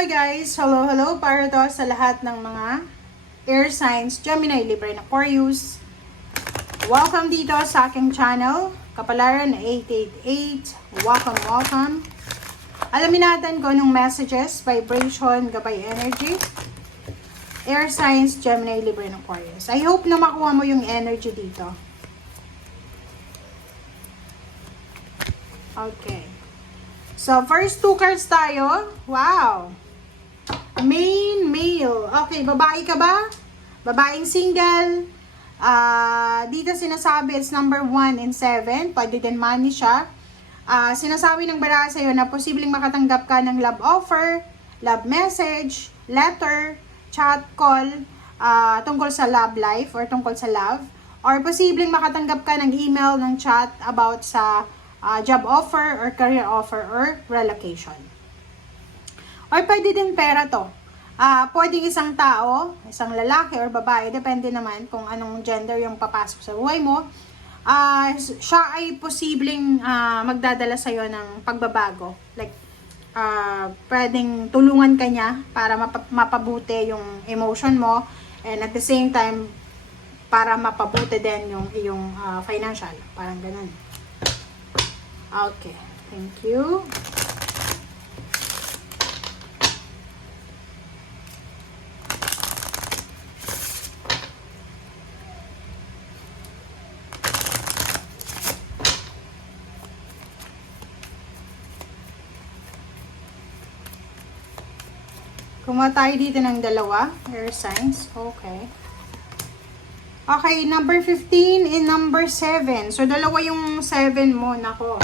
Hello guys! Hello para to sa lahat ng mga air signs, Gemini, Libra, and Aquarius. Welcome dito sa aking channel, Kapalaran 888. Welcome. Alamin natin kung anong messages, vibration, gabay energy, air signs, Gemini, Libra, and Aquarius. I hope na makuha mo yung energy dito. Okay. So, first two cards tayo. Wow! Male. Okay, babae ka ba? Babaeng single. Dito sinasabi, it's number 1 and 7. Pwede din money siya. Sinasabi ng baraha sa'yo na posibleng makatanggap ka ng love offer, love message, letter, chat, call, tungkol sa love life or tungkol sa love. Or posibleng makatanggap ka ng email, ng chat about sa job offer or career offer or relocation. Or pwede din pera to. Pwedeng isang tao, isang lalaki or babae, depende naman kung anong gender yung papasok sa buhay mo. Siya ay posibleng magdadala sa'yo ng pagbabago. Like, pwedeng tulungan ka niya para mapabuti yung emotion mo, and at the same time, para mapabuti din yung iyong financial. Parang ganun. Okay, thank you. Kumuha tayo dito ng dalawa, air signs. Okay. Okay, number 15 and number 7. So, dalawa yung 7 mo, nako.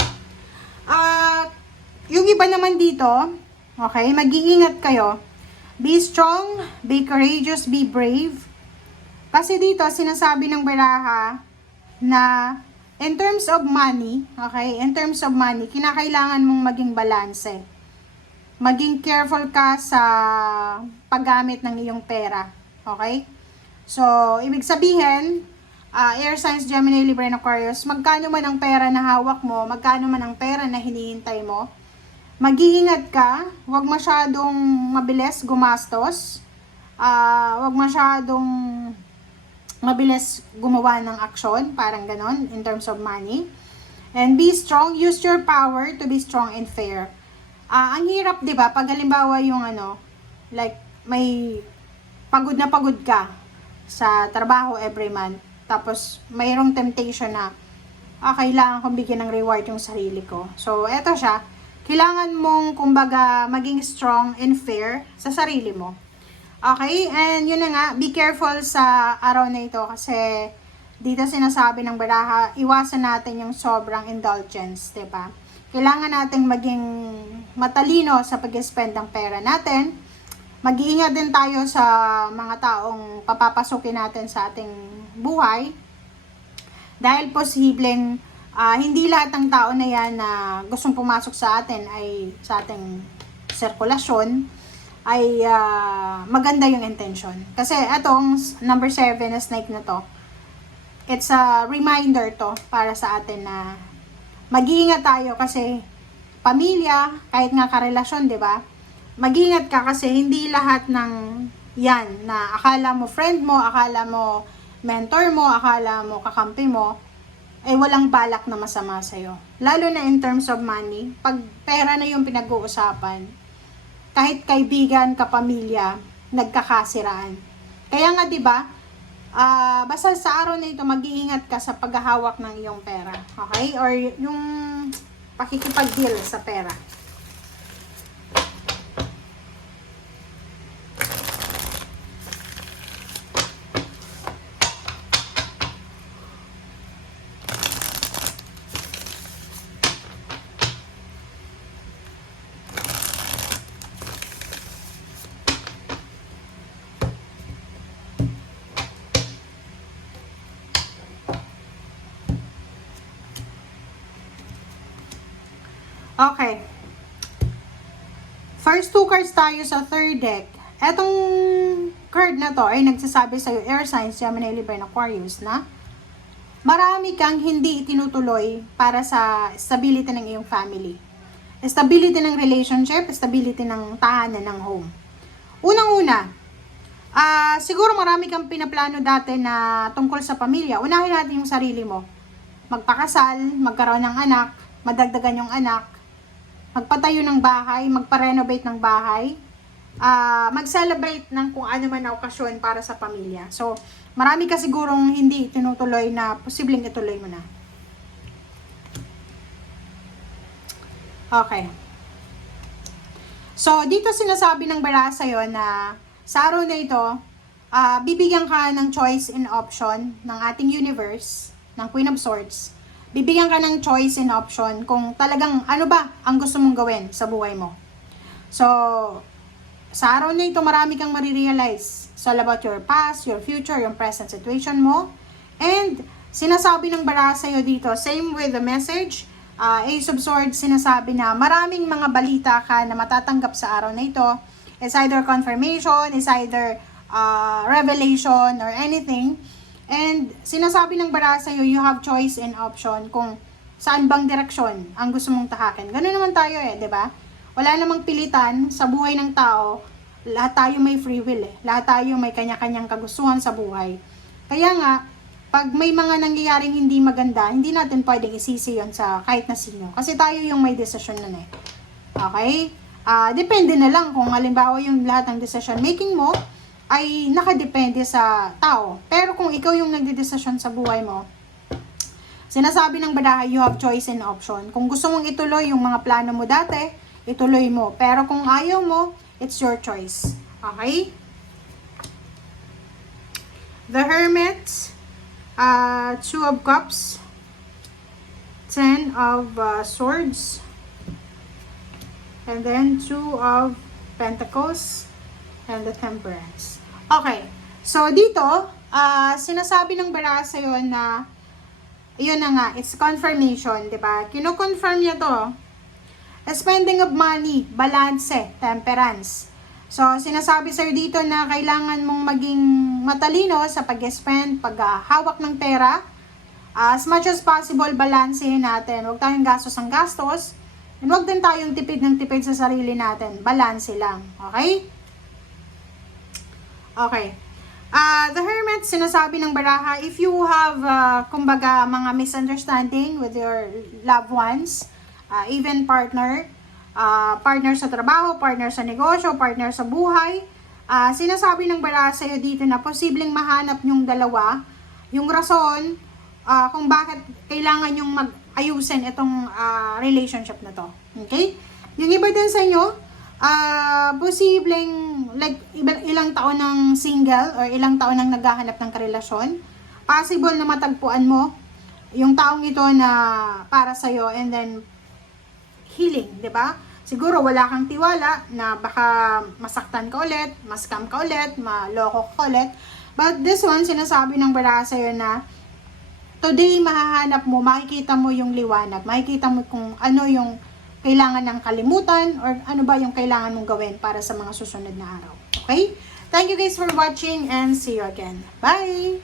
Yung iba naman dito, okay, mag-iingat kayo. Be strong, be courageous, be brave. Kasi dito, sinasabi ng baraha na in terms of money, okay, in terms of money, kinakailangan mong maging balanse. Maging careful ka sa paggamit ng iyong pera. Okay? So, ibig sabihin, air signs, Gemini, Libra, and Aquarius, magkano man ang pera na hawak mo, magkano man ang pera na hinihintay mo, mag-iingat ka, huwag masyadong mabilis gumastos, huwag masyadong mabilis gumawa ng aksyon, parang ganon, in terms of money. And be strong, use your power to be strong and fair. Ang hirap, di ba, pag halimbawa yung like, may pagod ka sa trabaho every month, tapos mayroong temptation na, kailangan kong bigyan ng reward yung sarili ko. So, eto siya, kailangan mong, kumbaga, maging strong and fair sa sarili mo. Okay? And yun na nga, be careful sa araw na ito kasi dito sinasabi ng baraha, iwasan natin yung sobrang indulgence, diba? Kailangan natin maging matalino sa pag-spend ng pera natin. Mag-iingat din tayo sa mga taong papapasukin natin sa ating buhay. Dahil posibleng hindi lahat ng tao na yan na gustong pumasok sa atin ay sa ating sirkulasyon ay maganda yung intention. Kasi itong number 7 na snake na to, it's a reminder to para sa atin na mag-iingat tayo kasi pamilya, kahit nga karelasyon, di ba? Mag-iingat ka kasi hindi lahat ng yan na akala mo friend mo, akala mo mentor mo, akala mo kakampi mo, ay walang balak na masama sa'yo. Lalo na in terms of money, pag pera na yung pinag-uusapan, kahit kaibigan, kapamilya, nagkakasiraan. Kaya nga, di ba, basta sa araw na ito, mag-iingat ka sa paghahawak ng iyong pera. Okay? Or yung pakikipag-deal sa pera. Okay. First two cards tayo sa third deck. Etong card na to ay nagsasabi sa'yo, air signs, Gemini, Libra, and Aquarius, na marami kang hindi itinutuloy para sa stability ng iyong family. Stability ng relationship, stability ng tahanan ng home. Unang-una, siguro marami kang pinaplano dati na tungkol sa pamilya. Unahin natin yung sarili mo. Magpakasal, magkaroon ng anak, madagdagan yung anak, magpatayo ng bahay, magpa-renovate ng bahay, mag-celebrate ng kung ano man na okasyon para sa pamilya. So, marami ka sigurong hindi tinutuloy na posibleng ituloy mo na. Okay. So, dito sinasabi ng bara sa'yo na sa araw na ito, bibigyan ka ng choice and option ng ating universe, ng Queen of Swords. Bibigyan ka ng choice and option kung talagang ano ba ang gusto mong gawin sa buhay mo. So, sa araw na ito, marami kang marirealize. It's all about your past, your future, yung present situation mo. And, sinasabi ng bara sa'yo dito, same with the message, Ace of Swords, sinasabi na maraming mga balita ka na matatanggap sa araw na ito. It's either confirmation, it's either revelation, or anything. And sinasabi ng bara sa'yo, you have choice and option kung saan bang direksyon ang gusto mong tahakin. Ganun naman tayo di ba? Wala namang pilitan sa buhay ng tao. Lahat tayo may free will Lahat tayo may kanya-kanyang kagustuhan sa buhay. Kaya nga, pag may mga nangyayaring hindi maganda, hindi natin pwedeng isisi yon sa kahit na sino. Kasi tayo yung may desisyon nun Okay? Depende na lang kung halimbawa yung lahat ng decision making mo ay nakadepende sa tao. Pero kung ikaw yung nagdedesisyon sa buhay mo, sinasabi ng baraha, you have choice and option. Kung gusto mong ituloy yung mga plano mo dati, ituloy mo. Pero kung ayaw mo, it's your choice. Okay? The Hermit, Two of Cups, Ten of Swords, and then Two of Pentacles, and the Temperance. Okay. So, dito, sinasabi ng baraha sa'yo na, yun na nga, it's confirmation, diba? Kino-confirm niya to. Spending of money, balance, temperance. So, sinasabi sa'yo dito na kailangan mong maging matalino sa pag-spend, paghahawak ng pera. As much as possible, balansehin natin. Huwag tayong gastos ang gastos. And huwag din tayong tipid ng tipid sa sarili natin. Balanse lang. Okay? Okay. The Hermit, sinasabi ng baraha, if you have, kumbaga, mga misunderstanding with your loved ones, even partner sa trabaho, partner sa negosyo, partner sa buhay, sinasabi ng baraha sa'yo dito na posibleng mahanap yung dalawa, yung rason kung bakit kailangan yung mag-ayusin itong relationship na to. Okay? Yung iba din sa inyo, posibleng like ilang taon ng single or ilang taon nang naghahanap ng karelasyon, possible na matagpuan mo yung taong ito na para sa'yo and then healing, di ba? Siguro wala kang tiwala na baka masaktan ka ulit, mascam ka ulit, maloko ka ulit. But this one, sinasabi ng baraha sa'yo na today mahahanap mo, makikita mo yung liwanag, makikita mo kung ano yung kailangan ng kalimutan or ano ba yung kailangan mong gawin para sa mga susunod na araw. Okay? Thank you guys for watching and see you again. Bye!